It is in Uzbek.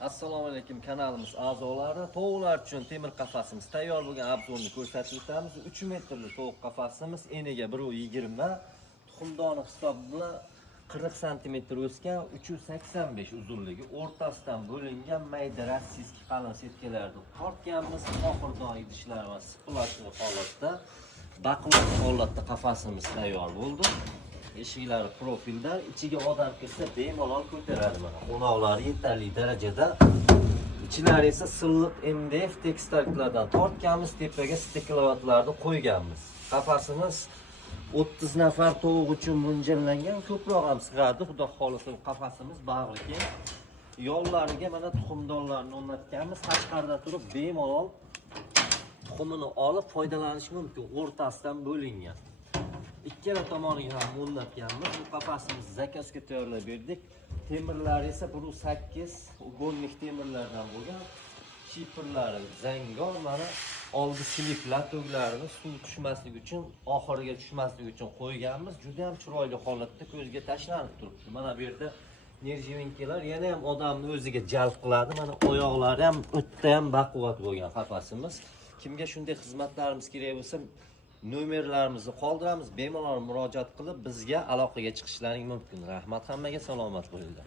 Assalomu alaykum, kanalimiz a'zolari. Tovuqlar uchun temir qafasimiz tayyor bo'lgan obzorni ko'rsatib o'tamiz. 3 metrli tovuq qafasimiz eniga 120, tuxumdoni hisobi bilan 40 cm o'sgan, 385 uzunligi, o'rtasidan bo'lingan mayda rossiyskiy qalin setkalarni tortganmiz. Oxirdan idishlar va splashli holatda, baquvvat holatda qafasimiz tayyor bo'ldi. Eshiklari profildan, ichiga odam kirsa bemalol ko'taradi. Mana qo'noqlari yetarli darajada. Ichlari esa silliq MDF tekstillardan tortganmiz, tepaga steklovatlarni qo'yganmiz. Qafasimiz 30 nafar tovuq uchun mo'ljallangan, ko'proq ham sig'adi. Xudo xolisa qafasimiz bag'riki. Yollariga mana tuxumdonlarni o'rnatganmiz. Tashqarida turib bemalol tuxumini olib foydalanish mumkin. O'rtasidan bo'lingan. Ikkala tomoniga ham o'rnatganmiz. Bu qafasimiz zakazga tayyorlab berdik. Temirlari esa 1.8 ugonlik temirlardan bo'lgan. Shiperlari zangor, mana oldi sliplar tuglarini suv tushmasligi uchun, oxiriga tushmasligi uchun qo'yganmiz. Juda ham chiroyli holatda ko'zga tashlanib turibdi. Mana bu yerda nerjivinkalar yana ham odamni o'ziga jalb qiladi. Mana oyoqlari ham o'tda ham baquvvat bo'lgan qafasimiz. Kimga shunday xizmatlarimiz kerak bo'lsa, nomerlarimizni qoldiramiz. Bemalol murojaat qilib bizga aloqaga chiqishlaring mumkin. Rahmat, hammaga salomat bo'linglar.